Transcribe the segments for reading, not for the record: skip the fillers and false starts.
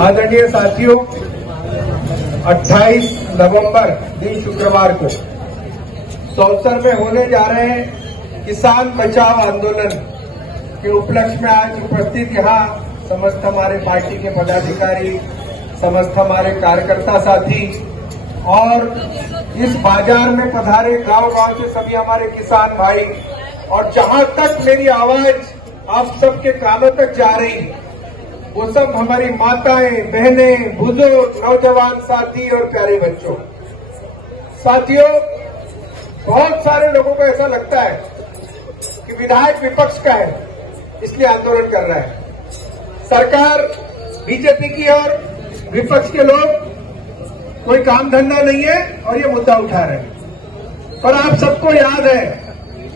आदरणीय साथियों, 28 नवंबर दिन शुक्रवार को सौसर में होने जा रहे हैं किसान बचाओ आंदोलन के उपलक्ष्य में आज उपस्थित यहाँ समस्त हमारे पार्टी के पदाधिकारी, समस्त हमारे कार्यकर्ता साथी और इस बाजार में पधारे गांव-गांव से सभी हमारे किसान भाई और जहां तक मेरी आवाज आप सबके कानों तक जा रही वो सब हमारी माताएं, बहनें, बुजुर्ग, नौजवान साथी और प्यारे बच्चों। साथियों, बहुत सारे लोगों को ऐसा लगता है कि विधायक विपक्ष का है इसलिए आंदोलन कर रहा है। सरकार बीजेपी की और विपक्ष के लोग कोई काम धंधा नहीं है और ये मुद्दा उठा रहे हैं। पर आप सबको याद है,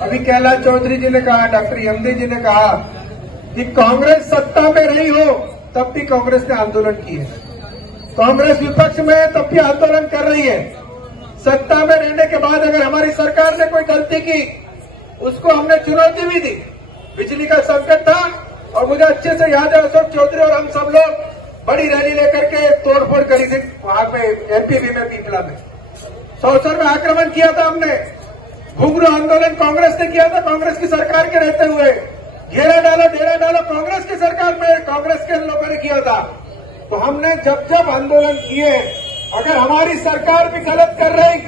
अभी कैलाश चौधरी जी ने कहा, डॉक्टर यमदी जी ने कहा कि कांग्रेस सत्ता में रही हो तब भी कांग्रेस ने आंदोलन की है, कांग्रेस विपक्ष में तब भी आंदोलन कर रही है। सत्ता में रहने के बाद अगर हमारी सरकार ने कोई गलती की उसको हमने चुनौती भी दी। बिजली का संकट था और मुझे अच्छे से याद है अशोक चौधरी और हम सब लोग बड़ी रैली लेकर के तोड़फोड़ करी थी वहां पे एमपीवी में, पीपला में, सौसर में आक्रमण किया था हमने। घुंघरू आंदोलन कांग्रेस ने किया था, कांग्रेस की सरकार के रहते हुए। घेरा डालो डेरा डालो कांग्रेस की सरकार में, कांग्रेस के लोगों ने किया था। तो हमने जब जब आंदोलन किए, अगर हमारी सरकार भी गलत कर रही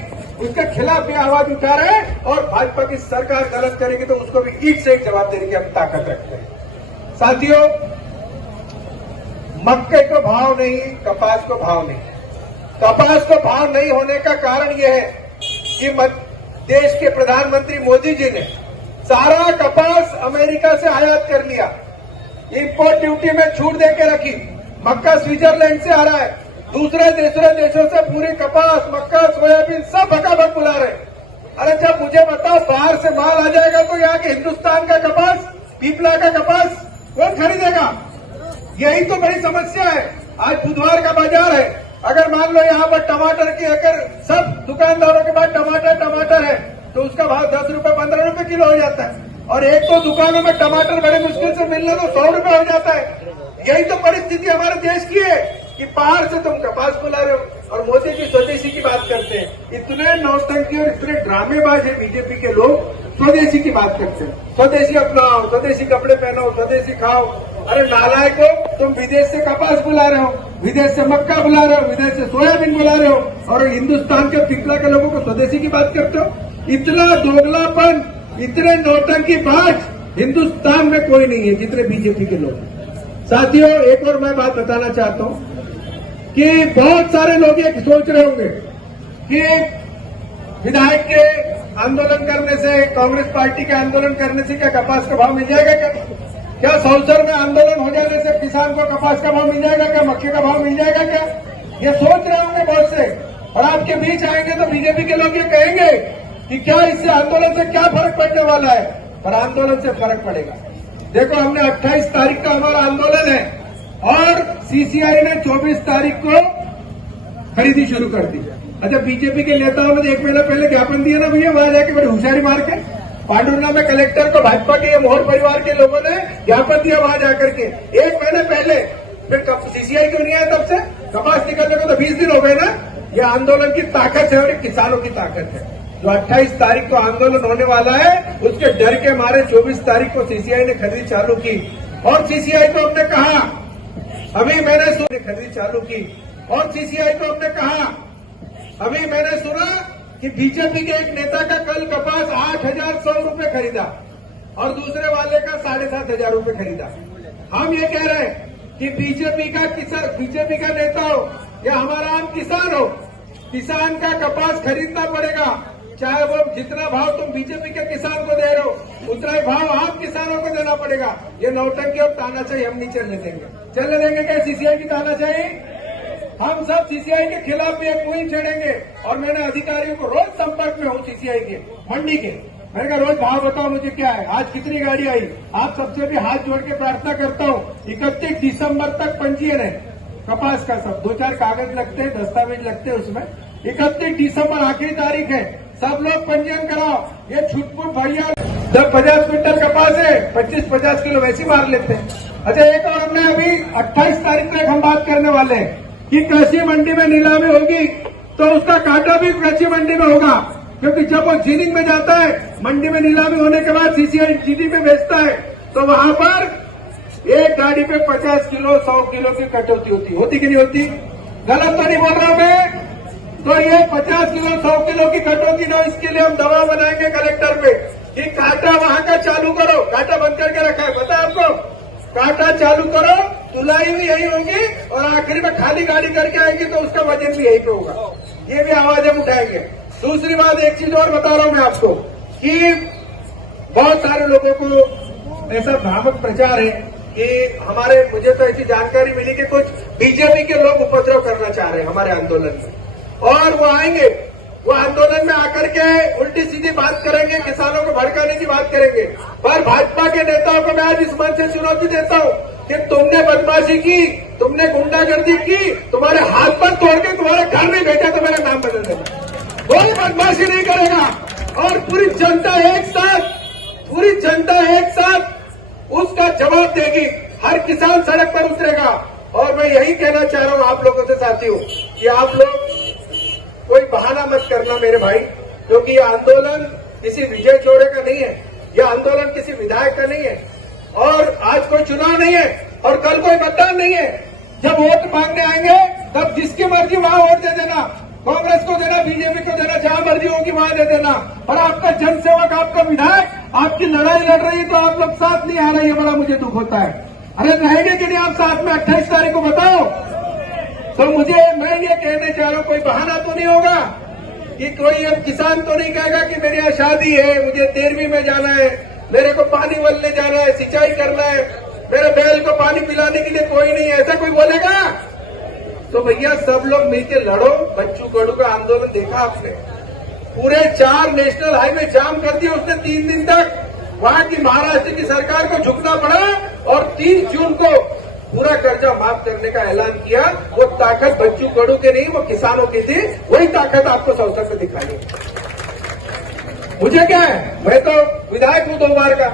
उसके खिलाफ भी आवाज उठा रहे और भाजपा की सरकार गलत करेगी तो उसको भी ईट से एक जवाब देने की हम ताकत रखते हैं। साथियों, मक्के को भाव नहीं, कपास को भाव नहीं। कपास को भाव नहीं होने का कारण यह है कि देश के प्रधानमंत्री मोदी जी ने सारा कपास अमेरिका से आयात कर लिया, इंपोर्ट ड्यूटी में छूट देके रखी। मक्का स्विट्जरलैंड से आ रहा है, दूसरे देशों से पूरी कपास, मक्का, सोयाबीन सब भगाभग बुला रहे। अरे जब मुझे बताओ बाहर से माल आ जाएगा तो यहाँ के हिंदुस्तान का कपास, पीपला का कपास कौन खरीदेगा? यही तो बड़ी समस्या है। आज बुधवार का बाजार है, अगर मान लो यहाँ पर टमाटर की अगर सब दुकानदारों के पास टमाटर है तो उसका भाव 10 रुपए 15 रुपए किलो हो जाता है और एक तो दुकानों में टमाटर बड़े मुश्किल से मिलना तो 100 रुपए हो जाता है। यही तो परिस्थिति हमारे देश की है कि बाहर से तुम कपास बुला रहे हो और मोदी जी स्वदेशी की बात करते हैं। इतने नौटंकी और इतने ड्रामेबाज है बीजेपी के लोग, स्वदेशी की बात करते हैं। स्वदेशी अपनाओ, स्वदेशी कपड़े पहनो, स्वदेशी खाओ। अरे नालायको, तुम विदेश से कपास बुला रहे हो, विदेश से मक्का बुला रहे हो, विदेश से सोयाबीन बुला रहे हो और हिंदुस्तान के पिपला के लोगों को स्वदेशी की बात करते हो। इतना दोगलापन, इतने नौटंकी बाज हिंदुस्तान में कोई नहीं है जितने बीजेपी के लोग। साथियों, एक और मैं बात बताना चाहता हूं कि बहुत सारे लोग ये सोच रहे होंगे कि विधायक के आंदोलन करने से, कांग्रेस पार्टी के आंदोलन करने से क्या कपास का भाव मिल जाएगा? क्या सौसर में आंदोलन हो जाने से किसान को कपास का भाव मिल जाएगा? क्या मक्के का भाव मिल जाएगा? क्या ये सोच रहे होंगे बहुत से। और आपके बीच आएंगे तो बीजेपी के लोग ये कहेंगे कि क्या इससे आंदोलन से क्या फर्क पड़ने वाला है? पर आंदोलन से फर्क पड़ेगा। देखो, हमने 28 तारीख का हमारा आंदोलन है और सीसीआई ने 24 तारीख को खरीदी शुरू कर दी। अच्छा, बीजेपी के नेताओं ने 1 महीना पहले ज्ञापन दिया ना भैया, वहां जाके बड़ी होशियारी मार के पांडुर्ना में कलेक्टर को भाजपा के मोहर परिवार के लोगों ने ज्ञापन दिया वहां जाकर के 1 महीने पहले। फिर सीसीआई क्यों नहीं आया तब से? कपास निकलने को तो 20 दिन हो गए ना। ये आंदोलन की ताकत है और किसानों की ताकत है। जो 28 तारीख को आंदोलन होने वाला है उसके डर के मारे 24 तारीख को सीसीआई ने खरीदी चालू की और सीसीआई को हमने कहा, अभी मैंने खरीदी चालू की और सीसीआई को हमने कहा, अभी मैंने सुना कि बीजेपी के एक नेता का कल कपास 8,100 रुपए खरीदा और दूसरे वाले का 7,500 रुपए खरीदा। हम ये कह रहे हैं कि बीजेपी का नेता हो या हमारा आम किसान हो, किसान का कपास खरीदना पड़ेगा। चाहे वो जितना भाव तुम बीजेपी के किसान को दे रहे हो उतना ही भाव आम किसानों को देना पड़ेगा। ये नौटंकी और तानाशाही हम नहीं चलने देंगे। चलने देंगे क्या सीसीआई की तानाशाही? हम सब सीसीआई के खिलाफ भी एक मुहिम छेड़ेंगे और मैंने अधिकारियों को रोज संपर्क में हूँ सीसीआई के मंडी के। मैंने कहा रोज भाव बताओ मुझे क्या है, आज कितनी गाड़ी आई। आप सबसे भी हाथ जोड़ के प्रार्थना करता हूँ, 31 दिसंबर तक पंजीयन है कपास का। सब 2-4 कागज लगते हैं, दस्तावेज लगते हैं उसमें। 31 दिसंबर आखिरी तारीख है। सब लोग पंजीयन कराओ। ये छुटपुट भैया 10-50 क्विंटल कपास है, 25-50 किलो वैसे मार लेते हैं। अच्छा, एक और हमने अभी 28 तारीख को एक हम बात करने वाले हैं कि कृषि मंडी में नीलामी होगी तो उसका कांटा भी कृषि मंडी में होगा, क्योंकि जब वो जीनिंग में जाता है, मंडी में नीलामी होने के बाद सीसीआई जीडी में बेचता है, तो वहां पर एक गाड़ी पे 50 किलो 100 किलो की कटौती होती कि नहीं होती? गलत तो नहीं बोल रहा मैं? तो ये 50 किलो 100 किलो की कटौती ना, इसके लिए हम दबाव बनाएंगे कलेक्टर पे कि कांटा वहां का चालू करो। कांटा बंद करके रखा है, पता है आपको? कांटा चालू करो, तुलाई भी यही होगी और आखिरी में खाली गाड़ी करके आएंगे तो उसका वजन भी यही पे होगा। ये भी आवाज हम उठाएंगे। दूसरी बात, एक चीज और बता रहा हूं मैं आपको कि बहुत सारे लोगों को ऐसा भ्रामक प्रचार है कि मुझे तो ऐसी जानकारी मिली कि कुछ बीजेपी के लोग उपद्रव करना चाह रहे हैं हमारे आंदोलन में, और वो आएंगे, वो आंदोलन में आकर के उल्टी सीधी बात करेंगे, किसानों को भड़काने की बात करेंगे। पर भाजपा के नेताओं को मैं आज इस मंच से चुनौती देता हूं कि तुमने बदमाशी की, तुमने गुंडागर्दी की, तुम्हारे हाथ पर तोड़ के तुम्हारे घर में बैठा तो मेरा नाम बदल देना। कोई बदमाशी नहीं करेगा और पूरी जनता एक साथ उसका जवाब देगी। हर किसान सड़क पर उतरेगा। और मैं यही कहना चाह रहा हूं आप लोगों से साथियों कि आप लोग कोई बहाना मत करना मेरे भाई, क्योंकि यह आंदोलन किसी विजय चौड़े का नहीं है, यह आंदोलन किसी विधायक का नहीं है, और आज कोई चुनाव नहीं है और कल कोई मतदान नहीं है। जब वोट मांगने आएंगे तब जिसकी मर्जी वहां वोट दे देना, कांग्रेस को देना, बीजेपी को देना, जहां मर्जी होगी वहां दे देना। और आपका जनसेवक, आपका विधायक आपकी लड़ाई लड़ रही है तो आप लोग साथ नहीं आ रहे, ये बड़ा मुझे दुख होता है। अरे रहेंगे कि नहीं आप साथ में 28 तारीख को बताओ? तो मैं ये कहने चाह रहा हूं, कोई बहाना तो नहीं होगा कि कोई अब किसान तो नहीं कहेगा कि मेरी यहाँ शादी है, मुझे 13वीं में जाना है, मेरे को पानी वलने जाना है, सिंचाई करना है, मेरे बैल को पानी पिलाने के लिए कोई नहीं है, ऐसा कोई बोलेगा? तो भैया सब लोग मिलकर लड़ो। बच्चू कडू का आंदोलन देखा आपने, पूरे 4 नेशनल हाईवे जाम कर दिए उसने 3 दिन तक। वहां की महाराष्ट्र की सरकार को झुकना पड़ा और 3 जून को पूरा कर्जा माफ करने का ऐलान किया। वो ताकत बच्चू कडू के नहीं, वो किसानों की थी। वही ताकत आपको संसद में दिखानी है। मुझे क्या है, मैं तो विधायक हूं 2 बार का,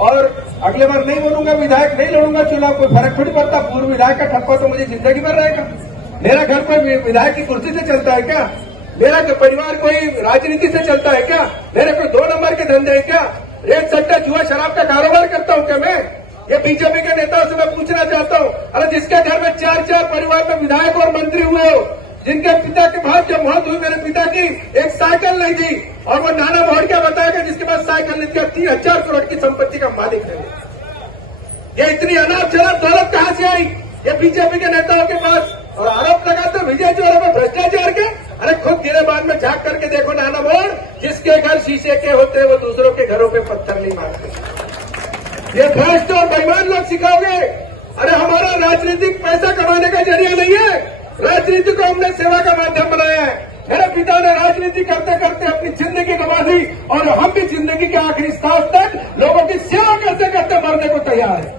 और अगले बार नहीं बनूंगा विधायक, नहीं लड़ूंगा चुनाव, कोई फर्क थोड़ी पड़ता। पूर्व विधायक का ठप्पा तो मुझे जिंदगी भर रहेगा। मेरा घर कोई विधायक की कुर्सी से चलता है क्या? मेरा परिवार कोई राजनीति से चलता है क्या? मेरे कोई 2 नंबर के धंधे है क्या? रेत सट्टा जुआ शराब का कारोबार करता हूं क्या मैं? ये बीजेपी के नेताओं से मैं पूछना चाहता हूं, अरे जिसके घर में 4 परिवार में विधायक और मंत्री हुए हो, जिनके पिता के बाद जब मौत हुई, मेरे पिता की एक साइकिल नहीं थी, और वो नाना भौड़ क्या बताएगा जिसके पास साइकिल नहीं थी, 3000 करोड़ की संपत्ति का मालिक है। ये इतनी अनाप शराब दौलत कहां से आई? ये बीजेपी के नेताओं के पास। और आरोप लगाते विजय चौराहे में भ्रष्टाचार के। अरे खुद गिरेबान में झांक करके देखो नाना भौड़, जिसके घर शीशे के होते वो दूसरों के घरों पे पत्थर नहीं मारते। ये भ्रष्ट और बेईमान लोग सिखाओगे? अरे हमारा राजनीतिक पैसा कमाने का जरिया नहीं है, राजनीति को हमने सेवा का माध्यम बनाया है। मेरे पिता ने राजनीति करते करते अपनी जिंदगी गंवा दी, और हम भी जिंदगी के आखिरी सांस तक लोगों की सेवा करते करते मरने को तैयार है।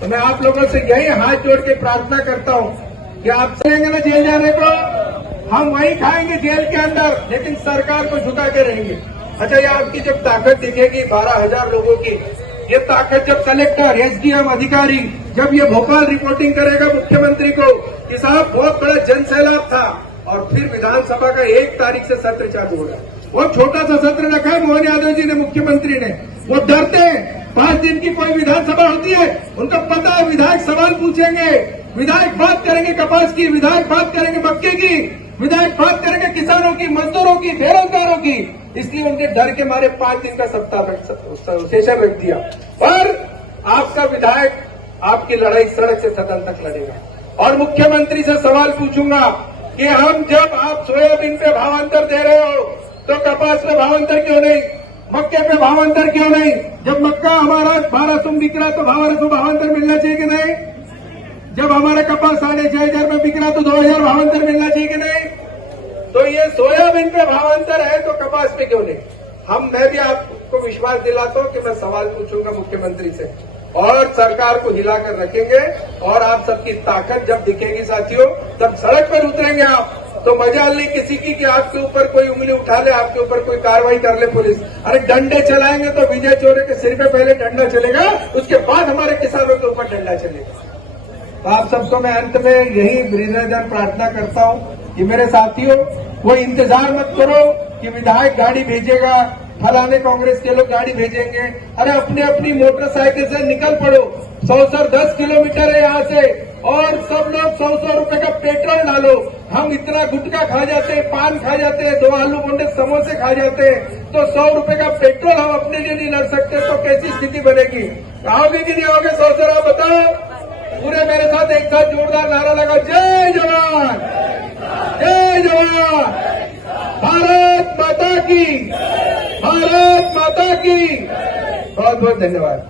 तो मैं आप लोगों से यही हाथ जोड़ के प्रार्थना करता हूं कि आप चलेंगे ना जेल जाने को, हम वहीं खाएंगे जेल के अंदर, लेकिन सरकार को झुका के रहेंगे। अच्छा, ये आपकी जब ताकत दिखेगी 12,000 लोगों की, ये ताकत जब कलेक्टर, एसडीएम अधिकारी जब ये भोपाल रिपोर्टिंग करेगा मुख्यमंत्री को कि साहब बहुत बड़ा जन सैलाब था, और फिर विधानसभा का 1 तारीख से सत्र चालू होगा। वो छोटा सा सत्र रखा है मोहन यादव जी ने, मुख्यमंत्री ने। वो डरते हैं 5 दिन की कोई विधानसभा होती है, उनको पता है विधायक सवाल पूछेंगे, विधायक बात करेंगे कपास की, विधायक बात करेंगे मक्के की, विधायक बात करेंगे किसानों की, मजदूरों की, बेरोजगारों की। इसलिए उनके डर के मारे 5 दिन का सप्ताह सेशन रख दिया। और आपका विधायक आपकी लड़ाई सड़क से सदन तक लड़ेगा। और मुख्यमंत्री से सवाल पूछूंगा कि हम जब आप सोयाबीन पे भावांतर दे रहे हो तो कपास पे भावांतर क्यों नहीं, मक्के पे भावांतर क्यों नहीं? जब मक्का हमारा 1200 बिक रहा तो 1200 भावांतर मिलना चाहिए कि नहीं? जब हमारा कपास 6,500 में बिक रहा तो 2,000 भावांतर मिलना चाहिए कि नहीं? तो ये सोयाबीन पे भावांतर है तो कपास पे क्यों नहीं? मैं भी आपको विश्वास दिलाता हूं कि मैं सवाल पूछूंगा मुख्यमंत्री से, और सरकार को हिलाकर रखेंगे। और आप सबकी ताकत जब दिखेगी साथियों, तब सड़क पर उतरेंगे आप, तो मजाल नहीं किसी की कि आपके ऊपर कोई उंगली उठा ले, आपके ऊपर कोई कार्रवाई कर ले पुलिस। अरे डंडे चलाएंगे तो विजय चौरे के सिर पे पहले डंडा चलेगा, उसके बाद हमारे किसानों के ऊपर डंडा चलेगा। तो आप सबको मैं अंत में यही हृदय प्रार्थना करता हूं कि मेरे साथियों, कोई इंतजार मत करो कि विधायक गाड़ी भेजेगा, फलाने कांग्रेस के लोग गाड़ी भेजेंगे। अरे अपने अपनी मोटरसाइकिल से निकल पड़ो। 110 किलोमीटर है यहाँ से, और सब लोग 100 रुपए का पेट्रोल डालो। हम इतना गुटखा खा जाते हैं, पान खा जाते हैं, 2 आलू बोंडे समोसे खा जाते हैं, तो 100 रुपए का पेट्रोल हम अपने लिए नहीं लड़ सकते तो कैसी स्थिति बनेगी? आओगे कि नहीं आओगे? 100 आप बताओ। पूरे मेरे साथ एक साथ जोरदार नारा लगा, जय जवान, जय जवान, भारत माता की, भारत माता की। बहुत बहुत धन्यवाद।